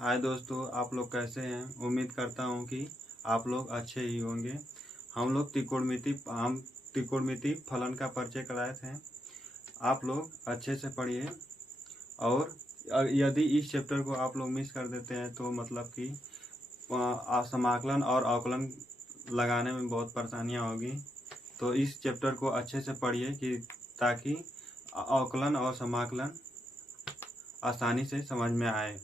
हाय दोस्तों, आप लोग कैसे हैं। उम्मीद करता हूं कि आप लोग अच्छे ही होंगे। हम त्रिकोणमिति फलन का परिचय कराए थे। आप लोग अच्छे से पढ़िए और यदि इस चैप्टर को आप लोग मिस कर देते हैं तो मतलब कि समाकलन और अवकलन लगाने में बहुत परेशानियां होगी। तो इस चैप्टर को अच्छे से पढ़िए कि ताकि अवकलन और समाकलन आसानी से समझ में आए।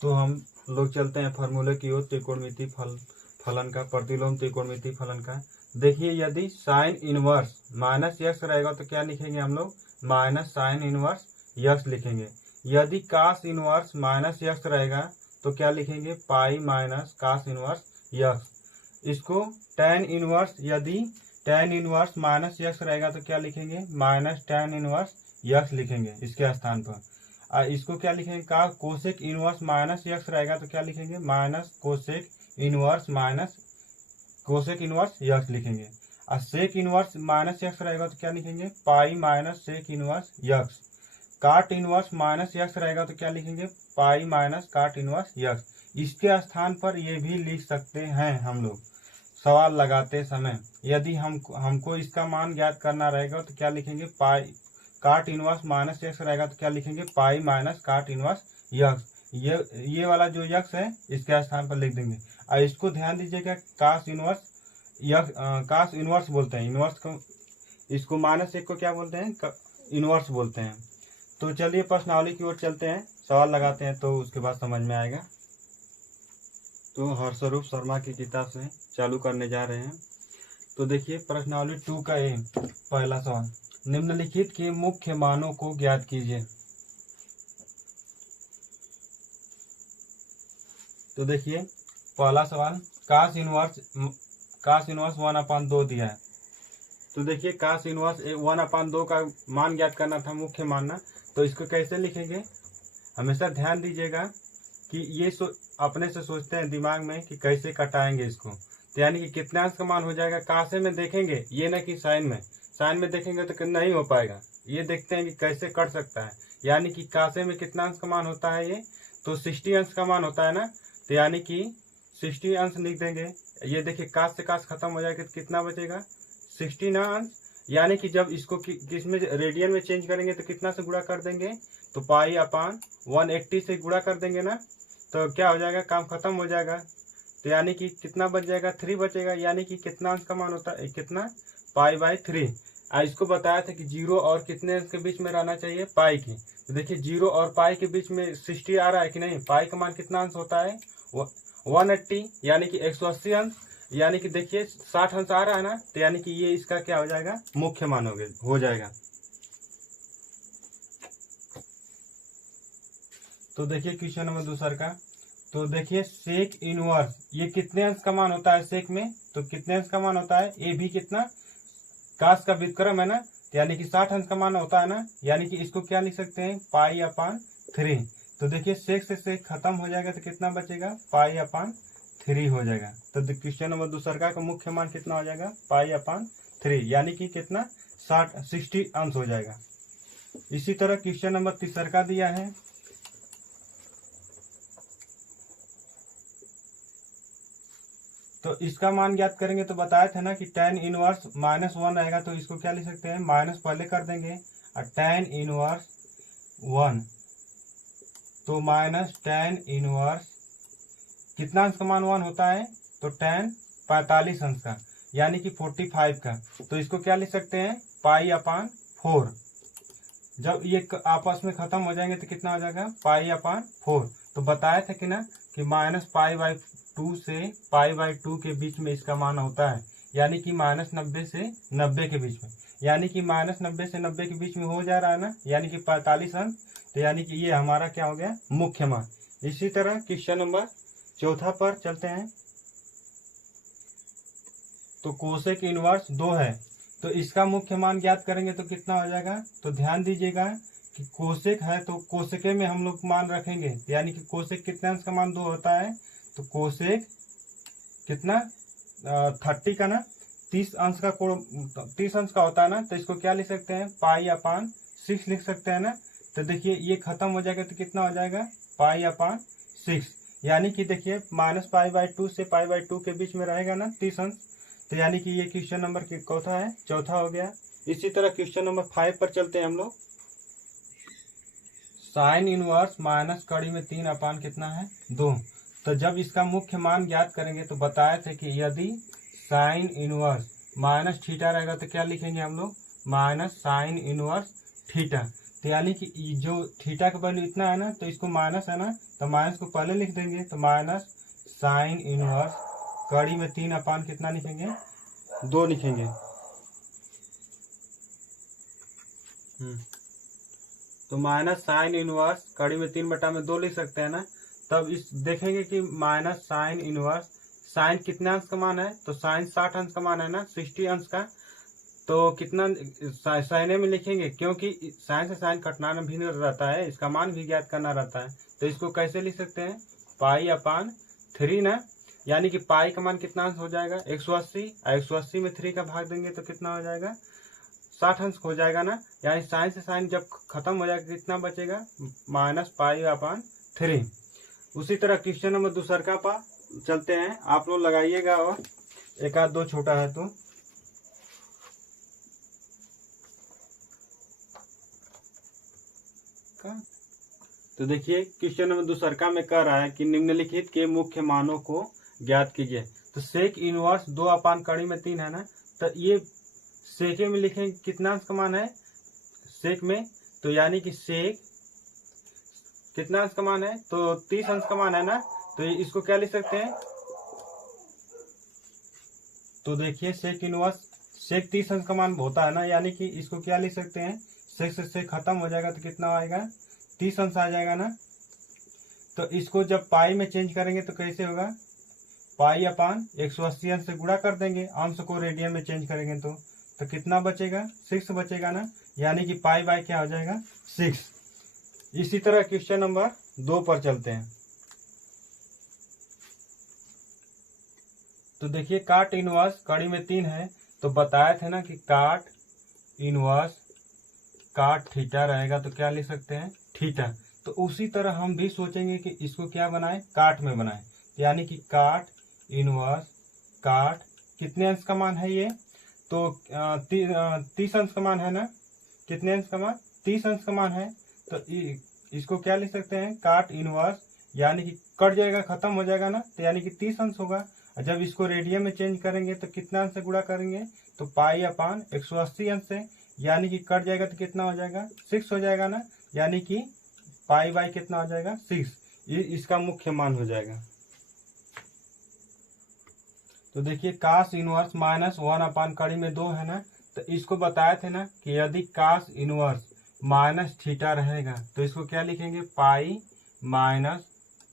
तो हम लोग चलते हैं फार्मूले की ओर त्रिकोणमिति फलन का, प्रतिलोम त्रिकोणमिति फलन का। देखिए, यदि साइन इनवर्स माइनस यक्स रहेगा तो क्या लिखेंगे हम लोग, माइनस साइन इनवर्स यक्स लिखेंगे। यदि कास इनवर्स माइनस यक्स रहेगा तो क्या लिखेंगे, pi minus cos inverse x. इसको tan इनवर्स, यदि tan इनवर्स माइनस यक्स रहेगा तो क्या लिखेंगे, माइनस tan इनवर्स यक्स लिखेंगे इसके स्थान पर। इसको क्या लिखेंगे, का कोसेक इनवर्स माइनस यक्स रहेगा तो क्या लिखेंगे, माइनस कोसेक इनवर्स यक्स लिखेंगे। और सेक इनवर्स माइनस यक्स रहेगा तो क्या लिखेंगे, pi minus sec inverse x. Cot inverse minus x रहेगा तो क्या लिखेंगे, pi minus cot inverse x. इसके स्थान पर ये भी लिख सकते हैं हम लोग सवाल लगाते समय। यदि हमको इसका मान ज्ञात करना रहेगा तो क्या लिखेंगे, पाई काट इनवर्स माइनस यक्स रहेगा तो क्या लिखेंगे, pi minus cot inverse x. ये वाला जो यक्स है इसके स्थान पर लिख देंगे। और इसको ध्यान दीजिएगा, कास इनवर्स बोलते हैं। इनवर्स को, इसको माइनस एक को क्या बोलते हैं, इनवर्स बोलते हैं। तो चलिए प्रश्नावली की ओर चलते हैं, सवाल लगाते हैं तो उसके बाद समझ में आएगा। तो हर्षरूप शर्मा की किताब से चालू करने जा रहे हैं। तो देखिए प्रश्नावली 2 का ए पहला सवाल, निम्नलिखित के मुख्य मानों को ज्ञात कीजिए। तो देखिए पहला सवाल, कास इनवर्स 1/2 दिया है। तो देखिए कास इनवर्स 1/2 का मान ज्ञात करना था, मुख्य मानना। तो इसको कैसे लिखेंगे, हमेशा ध्यान दीजिएगा कि ये अपने से सोचते हैं दिमाग में कि कैसे कटाएंगे इसको। तो यानी कि कितना अंश का मान हो जाएगा, कासे में देखेंगे, ये ना कि साइन में देखेंगे तो नहीं हो पाएगा। ये देखते हैं कि कैसे कट सकता है। यानी कि कासे में कितना अंश का मान होता है, ये तो 60 अंश का मान होता है ना। तो यानी कि 60 अंश लिख देंगे। ये देखिए कास से कास खत्म हो जाएगा तो कितना बचेगा, 60 ना अंश। यानी कि जब इसको किसमें रेडियन में चेंज करेंगे तो कितना से गुणा कर देंगे, तो पाई अपान 180 से गुणा कर देंगे ना, तो क्या हो जाएगा, काम खत्म हो जाएगा। तो यानी कि कितना बच जाएगा, 3 बचेगा। यानी कि कितना अंश का मान होता है, कितना, पाई/3। इसको बताया था कि 0 और कितने अंश के बीच में रहना चाहिए, पाई की। तो देखिए 0 और पाई के बीच में 60 आ रहा है कि नहीं। पाई का मान कितना अंश होता है, 180, यानी कि 180 अंश। यानी कि देखिए 60 अंश आ रहा है ना, तो यानी कि ये इसका क्या हो जाएगा, मुख्य मान हो जाएगा। तो देखिए क्वेश्चन नंबर दूसरा का। तो देखिए सेक इनवर्स, ये कितने अंश का मान होता है सेक में, तो कितने अंश का मान होता है, ये भी कितना, कास का व्युत्क्रम है ना, यानी कि 60 अंश का मान होता है ना। यानी कि इसको क्या लिख सकते हैं, पाई/3। तो देखिए सेक से सेक खत्म हो जाएगा तो कितना बचेगा, पाई/3 हो जाएगा। तो क्वेश्चन नंबर दूसरा का मुख्य मान कितना हो जाएगा, पाई/3, यानी कि कितना, 60 अंश हो जाएगा। इसी तरह क्वेश्चन नंबर तीसरा का दिया है। तो इसका मान ज्ञात करेंगे तो बताया था ना कि tan इनवर्स -1 रहेगा, तो इसको क्या लिख सकते हैं, माइनस पहले कर देंगे और tan इनवर्स 1, तो माइनस tan इनवर्स कितना अंश का मान 1 होता है, तो tan 45 अंश का, यानी कि 45 का। तो इसको क्या लिख सकते हैं, पाई/4। जब ये आपस में खत्म हो जाएंगे तो कितना हो जाएगा, पाई/4। तो बताया था कि ना कि -पाई/2 से पाई/2 के बीच में इसका मान होता है, यानी कि -90 से 90 के बीच में। यानी कि -90 से 90 के बीच में हो जा रहा है ना, यानी कि 45 अंश। तो यानी कि ये हमारा क्या हो गया, मुख्य मान। इसी तरह क्वेश्चन नंबर चौथा पर चलते हैं। तो कोसेक इनवर्स 2 है, तो इसका मुख्य मान ज्ञात करेंगे तो कितना हो जाएगा। तो ध्यान दीजिएगा कि कोसेक है तो कोसेके में हम लोग मान रखेंगे, यानी कि कोसेक कितने अंश का मान 2 होता है, तो कोसेक कितना, 30 का ना, 30 अंश का होता है ना। तो इसको क्या लिख सकते हैं, पाई/6 लिख सकते हैं ना। तो देखिए ये खत्म हो जाएगा तो कितना हो जाएगा पाई अपान 6, यानी कि देखिए -π/2 से π/2 के बीच में रहेगा ना 30 अंश। तो यानी कि ये क्वेश्चन नंबर चौथा है, चौथा हो गया। इसी तरह क्वेश्चन नंबर 5 पर चलते हैं हम लोग। साइन इनवर्स माइनस कड़ी में 3 अपान कितना है 2। तो जब इसका मुख्य मान ज्ञात करेंगे तो बताए थे कि यदि साइन इनवर्स माइनस थीटा रहेगा तो क्या लिखेंगे हम लोग माइनस साइन इनवर्स थीटा। तो यानी कि जो थीटा का वैल्यू इतना है ना तो इसको माइनस है ना तो माइनस को पहले लिख देंगे। तो माइनस साइन इनवर्स कड़ी में 3 अपान कितना लिखेंगे 2 लिखेंगे। तो माइनस साइन इनवर्स कड़ी में 3/2 लिख सकते हैं ना। तब इस देखेंगे कि माइनस साइन इनवर्स साइन कितने अंश का मान है तो साइन 60 अंश का मान है ना 60 अंश का। तो कितना साइने में लिखेंगे क्योंकि साइन से साइन कटना भी रहता है, इसका मान भी ज्ञात करना रहता है। तो इसको कैसे लिख सकते हैं पाई अपान 3 ना, यानी कि पाई का मान कितना अंश हो जाएगा 180 और 180 में 3 का भाग देंगे तो कितना हो जाएगा 60 अंश हो जाएगा ना। यानी साइन से साइन जब खत्म हो जाएगा कितना बचेगा -π/3। उसी तरह क्वेश्चन नंबर दूसरा पर चलते हैं, आप लोग लगाइएगा और एक आध दो छोटा है तो देखिए क्वेश्चन नंबर दूसरा में कह रहा है कि निम्नलिखित के मुख्य मानों को ज्ञात कीजिए। तो सेक इनवर्स 2 अपान कड़ी में 3 है ना, तो ये सेके में लिखेंगे कितना अंश का मान है सेक में, तो यानी कि सेक कितना अंश का मान है तो 30 अंश का मान है ना। तो इसको क्या लिख सकते हैं तो देखिए सेक इनवर्स सेक 30 अंश का मान होता है ना, यानी कि इसको क्या लिख सकते हैं सेक से सेक खत्म हो जाएगा तो कितना आएगा 30 अंश आ जाएगा ना। तो इसको जब पाई में चेंज करेंगे तो कैसे होगा पाई अपान 180 अंश से गुणा कर देंगे, अंश को रेडियन में चेंज करेंगे तो कितना बचेगा 6 बचेगा ना, यानी कि पाई बाय क्या हो जाएगा 6। इसी तरह क्वेश्चन नंबर 2 पर चलते हैं। तो देखिए काट इनवर्स कड़ी में 3 है, तो बताए थे ना कि काट इनवर्स काट थीटा रहेगा तो क्या लिख सकते हैं थीटा। तो उसी तरह हम भी सोचेंगे कि इसको क्या बनाए काट में बनाए, यानी कि काट इनवर्स काट कितने अंश का मान है ये तो 30 अंश का मान है ना, कितने अंश का मान 30 अंश का मान है। तो इसको क्या लिख सकते हैं काट इनवर्स, यानी कि कट जाएगा खत्म हो जाएगा ना, तो यानी कि 30 अंश होगा। जब इसको रेडियन में चेंज करेंगे तो कितना अंश से गुणा करेंगे तो पाई अपान 180 अंश से, यानी कि कट जाएगा तो कितना हो जाएगा 6 हो जाएगा ना, यानी कि पाई बाई कितना हो जाएगा 6, ये इसका मुख्य मान हो जाएगा। तो देखिए कास इनवर्स -1 अपान कड़ी में 2 है ना, तो इसको बताए थे ना कि यदि कास इनवर्स माइनस थीटा रहेगा तो इसको क्या लिखेंगे pi minus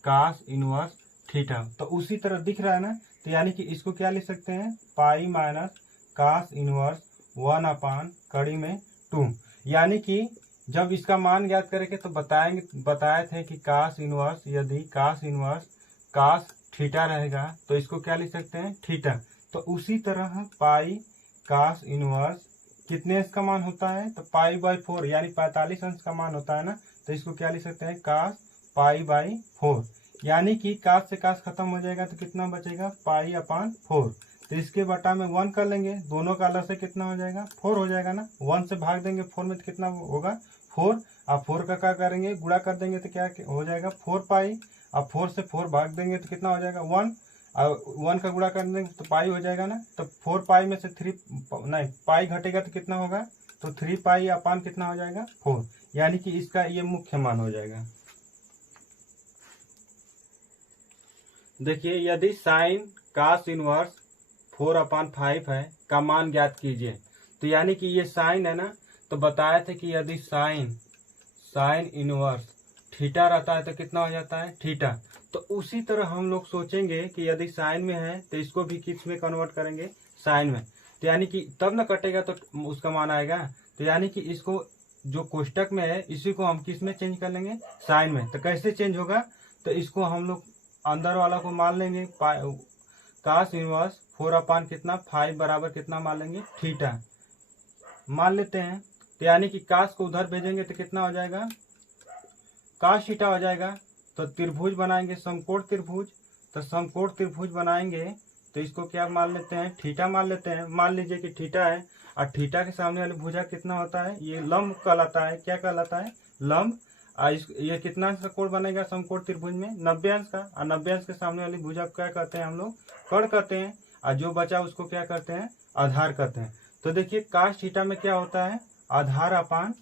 cos inverse theta. तो उसी तरह दिख रहा है ना, तो यानी कि इसको क्या लिख सकते हैं पाई माइनस कास इनवर्स 1 अपान कड़ी में 2। यानी कि जब इसका मान ज्ञात करेंगे तो बताए थे कि कास इनवर्स यदि कास इनवर्स कास थीटा रहेगा तो इसको क्या लिख सकते हैं थीटा। तो उसी तरह पाई कास इनवर्स कितने अंश का मान होता है तो पाई बाई 4, यानी 45 अंश का मान होता है ना, तो इसको क्या लिख सकते हैं कास पाई बाई 4, यानी कि कास से कास खत्म हो जाएगा तो कितना बचेगा पाई अपान 4। तो इसके बटा में 1 कर लेंगे, दोनों का अलग से कितना हो जाएगा 4 हो जाएगा ना, 1 से भाग देंगे 4 में तो कितना होगा 4, अब 4 का क्या करेंगे गुणा कर देंगे तो क्या हो जाएगा 4 पाई, अब 4 से 4 भाग देंगे तो कितना हो जाएगा 1, और 1 का गुणा कर देंगे तो पाई हो जाएगा ना। तो 4 पाई में से 3 नहीं पाई घटेगा तो कितना होगा तो 3 पाई अपान कितना हो जाएगा 4, यानी कि इसका ये मुख्य मान हो जाएगा। देखिए यदि साइन कास इनवर्स 4 अपान 5 है का मान ज्ञात कीजिए। तो यानी कि ये साइन है ना, तो बताए थे कि यदि साइन इनवर्स थीटा रहता है तो कितना हो जाता है थीटा। तो उसी तरह हम लोग सोचेंगे कि यदि साइन में है तो इसको भी किस में कन्वर्ट करेंगे साइन में, तो यानी कि तब न कटेगा तो उसका मान आएगा। तो यानी कि इसको जो कोष्टक में है इसी को हम किस में चेंज कर लेंगे साइन में। तो कैसे चेंज होगा तो इसको हम लोग अंदर वाला को मान लेंगे कास इनवर्स 4 अपान कितना 5 बराबर कितना मान लेंगे थीटा मान लेते हैं। तो यानी कि कास को उधर भेजेंगे तो कितना हो जाएगा काश थीटा हो जाएगा तो त्रिभुज बनाएंगे, समकोण त्रिभुज। तो समकोण त्रिभुज बनाएंगे तो इसको क्या मान लेते हैं, थीटा मान लेते हैं। मान लीजिए कि थीटा है और थीटा के सामने वाली भुजा कितना होता है, ये लंब कहलाता है। क्या कहलाता है, लंब। ये कितना अंश का कोण बनेगा समकोण त्रिभुज में, 90 अंश का। और 90 अंश के सामने वाली भुजा को क्या कहते हैं हम लोग, कर्ण कहते हैं। और जो बचा उसको क्या कहते हैं, आधार कहते हैं। तो देखिए काश थीटा में क्या होता है, आधार अपान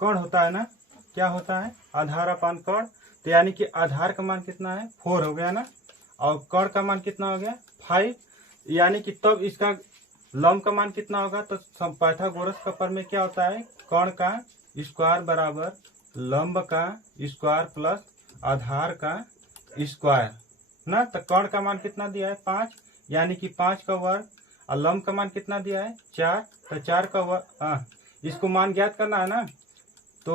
कर्ण होता है ना। क्या होता है, आधार अपान कर्ण। तो यानी कि आधार का मान कितना है, 4 हो गया ना, और कर्ण का मान कितना हो गया, 5। यानी कि तब इसका लंब का मान कितना होगा, तो पाइथागोरस का प्रमेय क्या होता है, कर्ण का स्क्वायर बराबर लंब का स्क्वायर प्लस आधार का स्क्वायर ना। तो कर्ण का मान कितना दिया है, 5, यानी कि 5 का वर्ग। और लंब का मान कितना दिया है, 4। तो 4 का वर्ग, इसको मान ज्ञात करना है ना, तो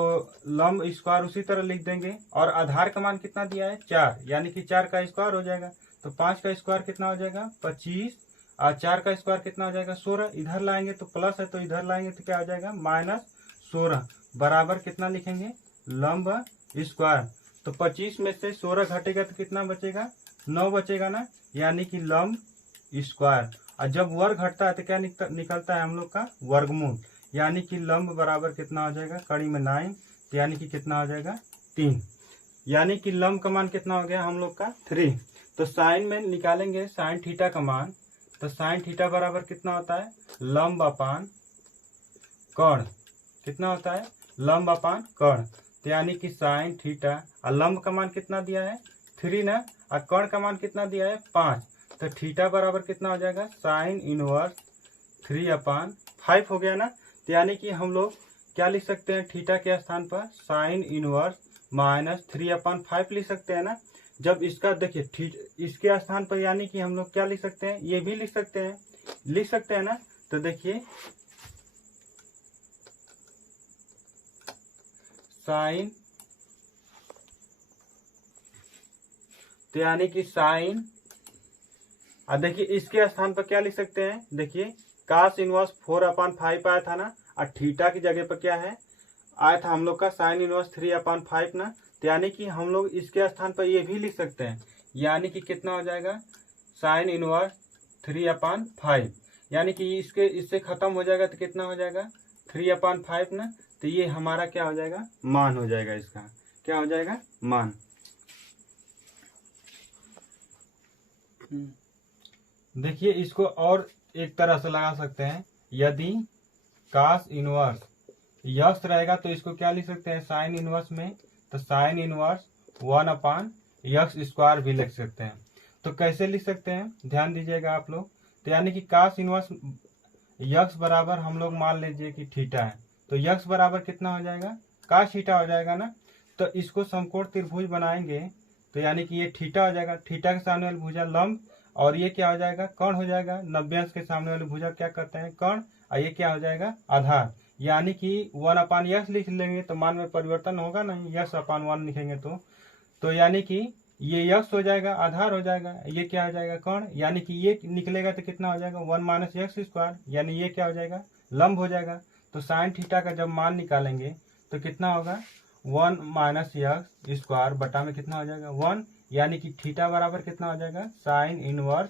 लंब स्क्वायर उसी तरह लिख देंगे। और आधार का मान कितना दिया है, 4, यानी कि 4 का स्क्वायर हो जाएगा। तो 5 का स्क्वायर कितना हो जाएगा, 25। और 4 का स्क्वायर कितना हो जाएगा, 16। इधर लाएंगे तो प्लस है, तो इधर लाएंगे तो क्या हो जाएगा, -16 बराबर कितना लिखेंगे, लंब स्क्वायर। तो 25 में से 16 घटेगा तो कितना बचेगा, 9 बचेगा ना, यानी कि लंब स्क्वायर। और जब वर्ग घटता है तो क्या निकलता है हम लोग का, वर्गमूल। यानी कि लंब बराबर कितना हो जाएगा, कड़ी में 9, तो यानी कि कितना हो जाएगा, 3। यानी कि लंब का मान कितना हो गया हम लोग का, 3। तो साइन में निकालेंगे साइन थीटा का मान। तो साइन थीटा बराबर कितना होता है, लंब अपान कर्ण। कितना होता है, लंब अपान कर्ण। तो यानी कि साइन थीटा, और लंब का मान कितना दिया है, 3 ना, और कर्ण का मान कितना दिया है, 5। तो थीटा बराबर कितना हो जाएगा, साइन इनवर्स 3/5 हो गया ना। तो यानी कि हम लोग क्या लिख सकते हैं, थीटा के स्थान पर साइन इनवर्स -3/5 लिख सकते हैं ना। जब इसका देखिए इसके स्थान पर यानी कि हम लोग क्या लिख सकते हैं, ये भी लिख सकते हैं ना। तो देखिए साइन, तो यानी कि साइन, और देखिए इसके स्थान पर क्या लिख सकते हैं, देखिए कास इनवर्स 4/5 आया था ना, और थीटा की जगह पर क्या है, आया था हम लोग का साइन इनवर्स 3/5 ना। तो यानी कि हम लोग इसके स्थान पर ये भी लिख सकते हैं, यानी कि कितना हो जाएगा, साइन इनवर्स 3/5। यानी कि इससे खत्म हो जाएगा तो कितना हो जाएगा, 3/5 ना। तो ये हमारा क्या हो जाएगा, मान हो जाएगा, इसका क्या हो जाएगा, मान। देखिए इसको और एक तरह से लगा सकते हैं, यदि कास इनवर्स यक्स रहेगा तो इसको क्या लिख सकते हैं, साइन इनवर्स में, तो साइन इनवर्स 1/x² भी लिख सकते हैं। तो कैसे लिख सकते हैं, ध्यान दीजिएगा आप लोग। तो यानी कि कास इनवर्स यक्स बराबर हम लोग मान लीजिए कि थीटा है, तो यक्स बराबर कितना हो जाएगा, काश थीटा हो जाएगा ना। तो इसको समकोण त्रिभुज बनाएंगे तो यानी कि ये थीटा हो जाएगा, थीटा के सामने वाली भुजा लंब, और ये क्या हो जाएगा, कर्ण हो जाएगा। 90 अंश के सामने वाली भुजा क्या कहते हैं, कर्ण। और ये क्या हो जाएगा, आधार। यानी कि 1/x लिख लेंगे तो मान में परिवर्तन होगा नहीं, x/1 लिखेंगे तो यानी कि ये x हो जाएगा, आधार हो जाएगा। ये क्या हो जाएगा, कर्ण। यानी कि ये निकलेगा तो कितना हो जाएगा, 1 - x², यानी ये क्या हो जाएगा, लंब हो जाएगा। तो साइन थीटा का जब मान निकालेंगे तो कितना होगा, 1 - x² बटा में कितना हो जाएगा, 1। यानी कि थीटा बराबर कितना हो जाएगा, साइन इनवर्स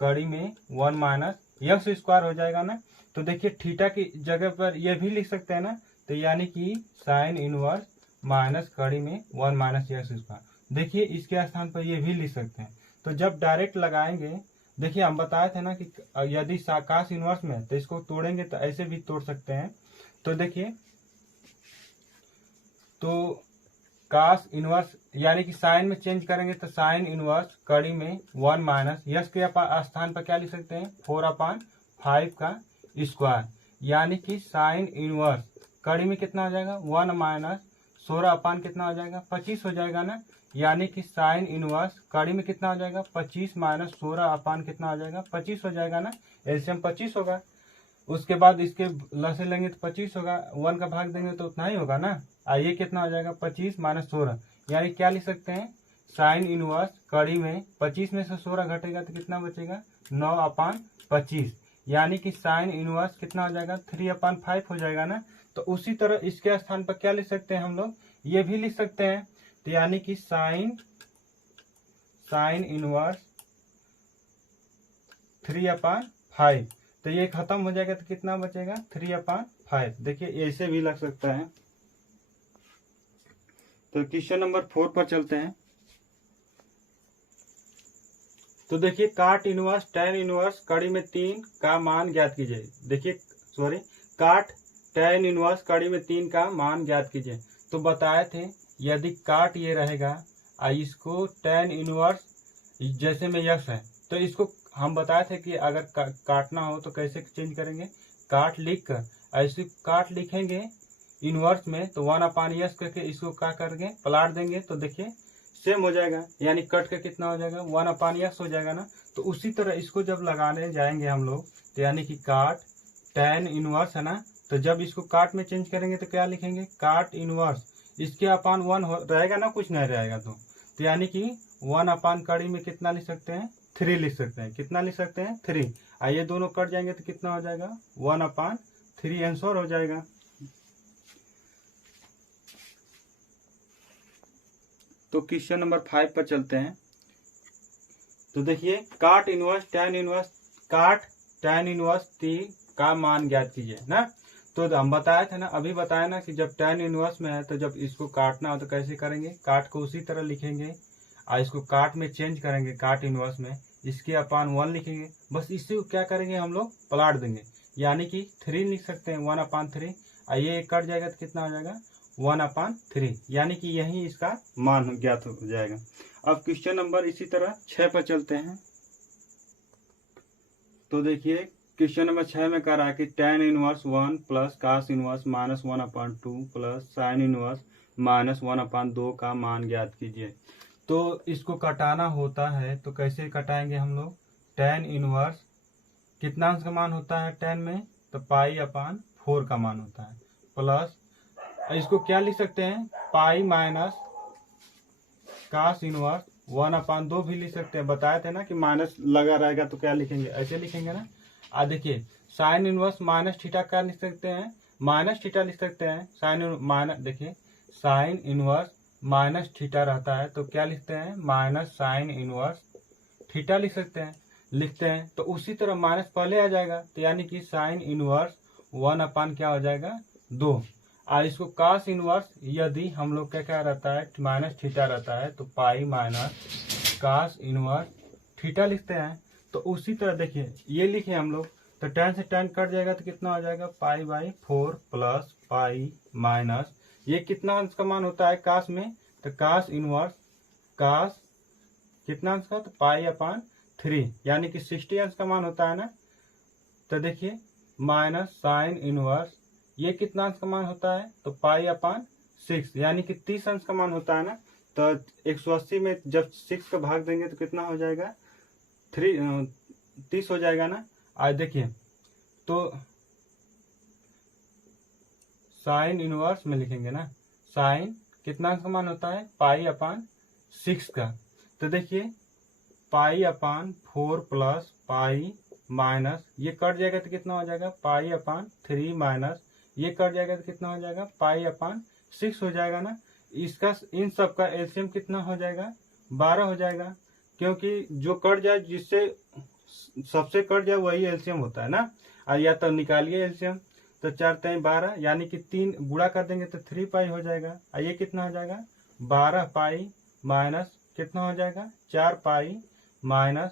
कड़ी में 1 - x² हो जाएगा ना। तो देखिए थीटा की जगह पर ये भी लिख सकते हैं ना। तो यानी कि साइन इनवर्स माइनस कड़ी में 1 - x²। देखिए इसके स्थान पर ये भी लिख सकते हैं। तो जब डायरेक्ट लगाएंगे, देखिए हम बताए थे ना कि यदि कास इनवर्स में तो इसको तोड़ेंगे तो ऐसे भी तोड़ सकते हैं। तो देखिए, तो कास इनवर्स यानी कि साइन में चेंज करेंगे तो साइन इनवर्स कड़ी में 1 - यश के स्थान पर क्या लिख सकते हैं, 4/5 का स्क्वायर। यानी कि साइन इनवर्स कड़ी में कितना हो जाएगा, 1 - 16 कितना हो जाएगा, 25 हो जाएगा ना। यानी कि साइन इनवर्स कड़ी में कितना हो जाएगा, 25 - 16 कितना हो जाएगा, 25 हो जाएगा ना। एलसीएम 25 होगा। उसके बाद इसके लसे लेंगे तो 25 होगा, 1 का भाग देंगे तो उतना ही होगा ना। ये कितना हो जाएगा, 25 - 16। यानी क्या लिख सकते हैं, साइन इनवर्स कड़ी में 25 में से 16 घटेगा तो कितना बचेगा, 9/25। यानी कि साइन इनवर्स कितना हो जाएगा, 3/5 हो जाएगा ना। तो उसी तरह इसके स्थान पर क्या लिख सकते हैं हम लोग, ये भी लिख सकते हैं। तो यानी कि साइन इनवर्स 3/5। तो ये खत्म हो जाएगा तो कितना बचेगा 3/5। देखिए ऐसे भी लग सकता है। तो क्वेश्चन नंबर 4 पर चलते हैं। तो देखिए काट इनवर्स tan इनवर्स कड़ी में 3 का मान ज्ञात कीजिए। देखिए काट tan इनवर्स कड़ी में 3 का मान ज्ञात कीजिए। तो बताए थे यदि काट ये रहेगा इसको tan इनवर्स जैसे में यक्स है तो इसको हम बताए थे कि अगर काटना हो तो कैसे चेंज करेंगे, काट लिख कर ऐसे काट लिखेंगे इनवर्स में तो 1/s करके इसको क्या करेंगे पलट देंगे तो देखिए सेम हो जाएगा, यानी कट का कितना हो जाएगा 1/s हो जाएगा ना। तो उसी तरह इसको जब लगाने जाएंगे हम लोग तो यानी कि काट tan इनवर्स है ना, तो जब इसको काट में चेंज करेंगे तो क्या लिखेंगे काट इनवर्स इसके अपान 1 रहेगा ना, कुछ नहीं रहेगा। तो यानी कि 1 कड़ी में कितना लिख सकते हैं 3 लिख सकते हैं। कितना लिख सकते हैं 3। ये दोनों कट जाएंगे तो कितना हो जाएगा 1/3 आंसर हो जाएगा। तो क्वेश्चन नंबर 5 पर चलते हैं। तो देखिए काट tan इनवर्स 3 का मान ज्ञात कीजिए ना। तो हम बताए थे ना, अभी बताया ना कि जब tan इनवर्स में है तो जब इसको काटना हो तो कैसे करेंगे, काट को उसी तरह लिखेंगे और इसको काट में चेंज करेंगे, काट इनवर्स में इसके अपान 1 लिखेंगे। बस इसी को क्या करेंगे हम लोग पलट देंगे, यानी कि 3 लिख सकते हैं 1/3 और ये कट जाएगा तो कितना हो जाएगा 1/3, यानी कि यही इसका मान ज्ञात हो जाएगा। अब क्वेश्चन नंबर इसी तरह 6 पर चलते हैं। तो देखिए क्वेश्चन नंबर 6 में कह रहा है कि tan inverse 1 plus cos inverse -1/2 plus sin inverse -1/2 का मान ज्ञात कीजिए। तो इसको कटाना होता है तो कैसे कटाएंगे हम लोग, tan इनवर्स कितना अंश का मान होता है tan में, तो π/4 का मान होता है, प्लस इसको क्या लिख सकते हैं पाई माइनस cos इनवर्स 1/2 भी लिख सकते हैं। बताए थे ना कि माइनस लगा रहेगा तो क्या लिखेंगे ऐसे लिखेंगे ना। देखिए साइन इनवर्स माइनस थीटा क्या लिख सकते हैं, माइनस थीटा लिख सकते हैं। देखिए साइन इनवर्स माइनस थीटा रहता है तो क्या लिखते हैं माइनस साइन इनवर्स थीटा लिख सकते हैं, लिखते हैं। तो उसी तरह माइनस पहले आ जाएगा तो यानी कि साइन इनवर्स 1/2 क्या हो जाएगा 2। और इसको cos इनवर्स यदि हम लोग क्या रहता है माइनस थीटा रहता है तो pi minus cos inverse theta लिखते हैं। तो उसी तरह देखिए ये लिखे हम लोग तो tan से tan कट जाएगा तो कितना हो जाएगा π/4 प्लस पाई माइनस ये कितना अंश का मान होता है cos में, तो cos इनवर्स cos कितना अंश का तो π/3 यानी कि 60 अंश का मान होता है ना। तो देखिए माइनस साइन इनवर्स ये कितना अंश का मान होता है तो π/6 यानी कि 30 अंश का मान होता है ना। तो 180 में जब 6 का भाग देंगे तो कितना हो जाएगा 30 हो जाएगा ना। आज देखिए तो साइन इनवर्स में लिखेंगे ना, साइन कितना अंश का मान होता है π/6 का। तो देखिए π/4 प्लस पाई माइनस ये कट जाएगा तो कितना हो जाएगा π/3 माइनस ये कट जाएगा तो कितना हो जाएगा π/6 हो जाएगा ना। इसका इन सब का एलसीएम कितना हो जाएगा 12 हो जाएगा, क्योंकि जो कट जाए जिससे सबसे कट जाए वही एलसीएम होता है ना। या तो निकालिए एलसीएम तो 4 × 12 यानी कि 3 गुणा कर देंगे तो 3 पाई हो जाएगा। ये कितना हो जाएगा 12 पाई माइनस कितना हो जाएगा 4 पाई माइनस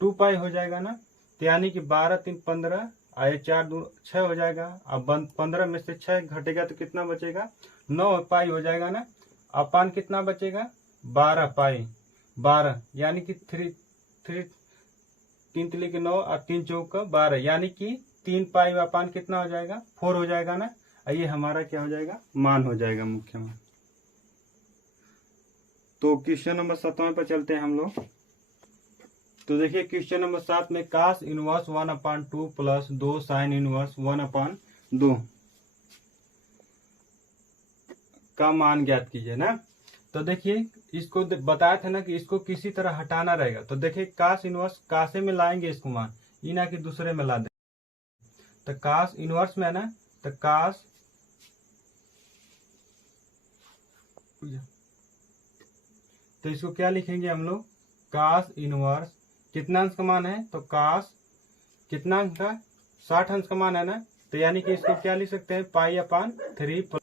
2 पाई हो जाएगा ना। तो यानी कि 12 3 15 आए 4 2 6 हो जाएगा। अब 15 में से 6 घटेगा तो कितना बचेगा 9 पाई हो जाएगा ना। अपान कितना बचेगा 12 पाई 12 यानी कि 3 3 के 9 और 3 चौक 12 यानी कि 3 पाई अपान कितना हो जाएगा 4 हो जाएगा ना। ये हमारा क्या हो जाएगा मान हो जाएगा मुख्य मान। तो क्वेश्चन नंबर 7 पर चलते हैं हम लोग। तो देखिए क्वेश्चन नंबर 7 में cos inverse 1/2 plus 2 sine inverse 1/2 का मान ज्ञात कीजिए ना। तो देखिए इसको बताया था ना कि इसको किसी तरह हटाना रहेगा। तो देखिए cos इनवर्स कासे में लाएंगे इसको मान, ये ना कि दूसरे में ला दें। तो cos इनवर्स में है ना, तो cos तो इसको क्या लिखेंगे हम लोग, कास इनवर्स, कितना अंश का मान है, तो कास कितना अंश का, 60 अंश का मान है ना, तो यानी कि इसको क्या लिख सकते हैं, पाई अपान 3।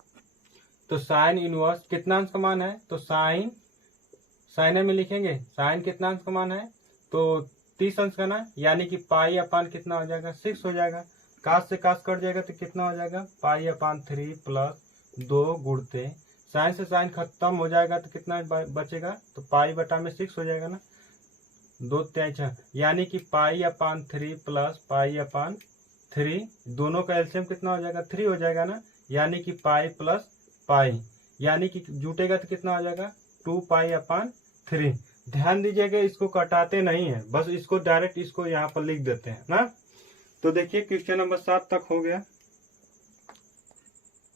तो साइन इनवर्स कितना अंश का मान है, तो साइन में लिखेंगे, साइन कितना अंश का मान है, तो 30 अंश का ना, यानी कि पाई अपान कितना हो जाएगा, 6 हो जाएगा। कास से कास कट जाएगा तो कितना हो जाएगा, पाई अपान 3 प्लस 2 गुणते, साइन से साइन खत्म हो जाएगा तो कितना बचेगा, तो पाई बटा में 6 हो जाएगा ना, 2 3 6, यानी कि पाई अपान 3 प्लस पाई अपान 3, दोनों का एलसीएम कितना हो जाएगा, 3 हो जाएगा ना, यानी कि पाई प्लस पाई, यानी कि जुटेगा तो कितना हो जाएगा, 2 पाई अपान 3। ध्यान दीजिएगा इसको कटाते नहीं है, बस इसको डायरेक्ट इसको यहाँ पर लिख देते हैं ना। तो देखिए क्वेश्चन नंबर 7 तक हो गया।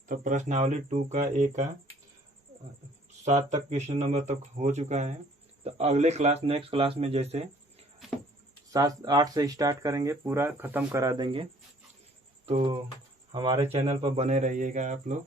तो प्रश्नावली 2 का ए का 7 तक क्वेश्चन नंबर तक हो चुका है। तो अगले क्लास नेक्स्ट क्लास में जैसे 7 8 से स्टार्ट करेंगे, पूरा खत्म करा देंगे। तो हमारे चैनल पर बने रहिएगा आप लोग।